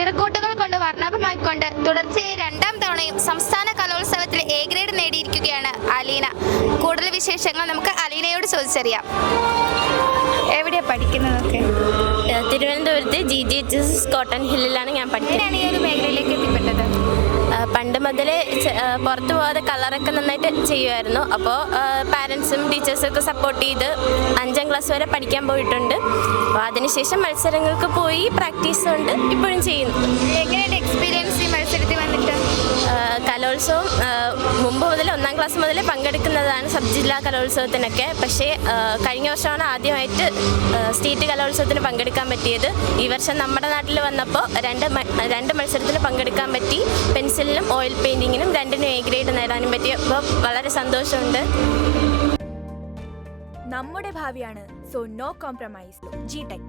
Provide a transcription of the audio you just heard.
നിറക്കൂട്ടുകൾ കൊണ്ട് വർണ്ണാഭമായിക്കൊണ്ട് തുടർച്ചയായി 2ാം തവണയും സംസ്ഥാന കലോത്സവത്തിൽ എ ഗ്രേഡ് നേടിയിരിക്കുകയാണ് അലീന. കൂടുതൽ വിശേഷങ്ങൾ നമുക്ക് അലീനയോട് ചോദിച്ചറിയാം. എവിടെയാണ് പഠിക്കുന്നതൊക്കെ? തിരുവനന്തപുരത്ത് GGHS കോട്ടൺ ഹില്ലിലാണ് ഞാൻ പഠിക്കുന്നത്. ഈ ഒരു മേഖലയിലേക്ക് എത്തിപ്പെട്ടത്? പണ്ട് മുതലേ പുറത്തു പോകാതെ കളറൊക്കെ നന്നായിട്ട് ചെയ്യുമായിരുന്നു. അപ്പോൾ പാരൻസും ടീച്ചേഴ്സൊക്കെ സപ്പോർട്ട് ചെയ്ത് 5ാം ക്ലാസ് വരെ പഠിക്കാൻ പോയിട്ടുണ്ട്. അപ്പോൾ അതിനുശേഷം മത്സരങ്ങൾക്ക് പോയി പ്രാക്ടീസ് കൊണ്ട് ഇപ്പോഴും ചെയ്യുന്നു. എങ്ങനെയുണ്ട് എക്സ്പീരിയൻസ് ഈ മത്സരത്തിൽ വന്നിട്ട്? കലോത്സവം മുമ്പ് മുതൽ 1ാം ക്ലാസ് മുതലേ പങ്കെടുക്കുന്നതാണ് സബ് ജില്ലാ കലോത്സവത്തിനൊക്കെ. പക്ഷേ കഴിഞ്ഞ വർഷമാണ് ആദ്യമായിട്ട് സ്റ്റേറ്റ് കലോത്സവത്തിന് പങ്കെടുക്കാൻ പറ്റിയത്. ഈ വർഷം നമ്മുടെ നാട്ടിൽ വന്നപ്പോൾ രണ്ട് മത്സരത്തിന് പങ്കെടുക്കാൻ പറ്റി. പെൻസിലിനും ഓയിൽ പെയിൻറ്റിങ്ങിനും 2നും എ ഗ്രേഡ് നേടാനും പറ്റി. അപ്പോൾ വളരെ സന്തോഷമുണ്ട്. നമ്മുടെ ഭാവിയാണ്, സോ നോ കോംപ്രമൈസ്. GTech.